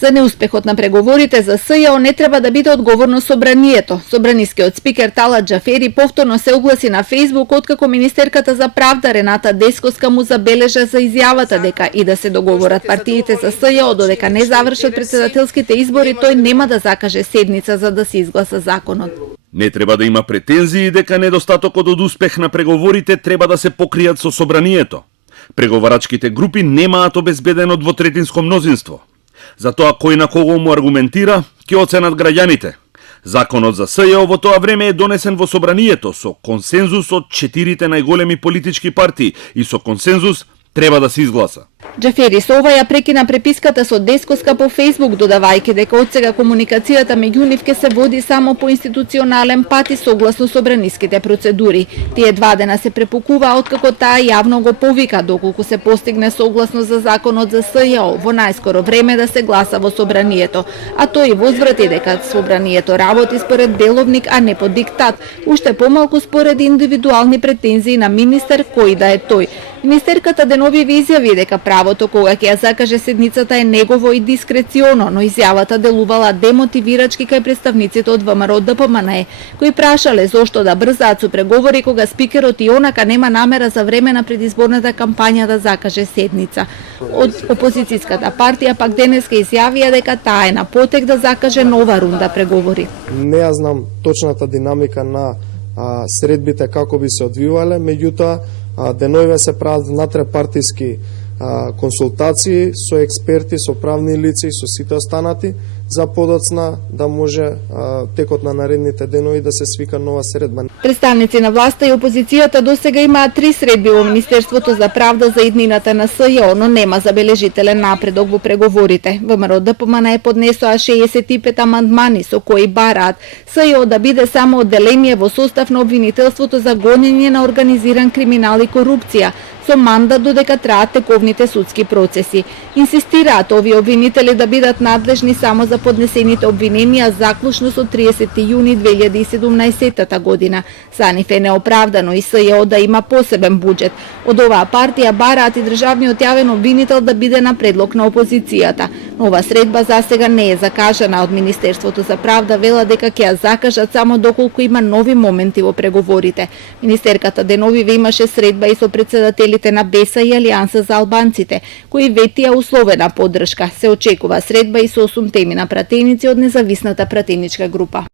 За неуспехот на преговорите за СЈО не треба да биде одговорно собранието. Собранискиот спикер Талат Џафери повторно се огласи на Фејсбук откако министерката за правда Рената Дескоска му забележа за изјавата дека и да се договорат партиите за СЈО додека не завршат председателските избори, тој нема да закаже седница за да се изгласа законот. Не треба да има претензии дека недостатокот од успех на преговорите треба да се покријат со собранието. Преговарачките групи немаат обезбедено двотретинско мнозинство. Затоа кој на кого му аргументира, ќе оценат граѓаните. Законот за СЈО во тоа време е донесен во собранието со консензус од 4 најголеми политички партии и со консензус треба да се изгласа. Џафери со ова ја прекина преписката со Дескоска по Фејсбук, додавајќи дека одсега комуникацијата меѓу нив ќе се води само по институционален пат и согласно собраниските процедури. Тие 2 дена се препукуваа откако таа јавно го повика доколку се постигне согласно за законот за СЈО во најскоро време да се гласа во собранието, а тој возврати дека собранието работи според деловник, а не по диктат, уште помалку според индивидуални претензии на министер кој да е тој. Министерката деновиве изјави дека правото кога ќе ја закаже седницата е негово и дискреционо, но изјавата делувала демотивирачки кај представниците од ВМРО ДПМНЕ, кои прашале зошто да брзаат со преговори кога спикерот и онака нема намера за време на предизборната кампања да закаже седница. Од опозицијската партија пак денеска изјавија дека таа е на потек да закаже нова рунда преговори. Не ја знам точната динамика на средбите како би се одвивале, меѓутоа деновиве се прават внатре-партиски консултации со експерти, со правни лица и со сите останати за подоцна да може текот на наредните денови да се свика нова средба. Представници на власта и опозицијата досега имаат 3 средби во Министерството за правда за иднината на СЈО, но нема забележителен напредок во преговорите. ВМРО ДПМНЕ поднесоа 65 амандмани со кои бараат СЈО да биде само одделение во состав на обвинителството за гонење на организиран криминал и корупција, со мандат додека траат тековните судски процеси. Инсистираат овие обвинители да бидат надлежни само за поднесените обвиненија заклучно со 30 јуни 2017 година. За нив е неоправдано и СЈО да има посебен буџет. Од оваа партија бараат и државниот јавен обвинител да биде на предлог на опозицијата. Ова средба засега не е закажана од Министерството за правда, вела дека ќе ја закажат само доколку има нови моменти во преговорите. Министерката деновиве имаше средба и со председателите на БЕСА и Алијанса за албанците, кои ветија условена поддршка. Се очекува средба и со 8 теми на пратеници од независната пратеничка група.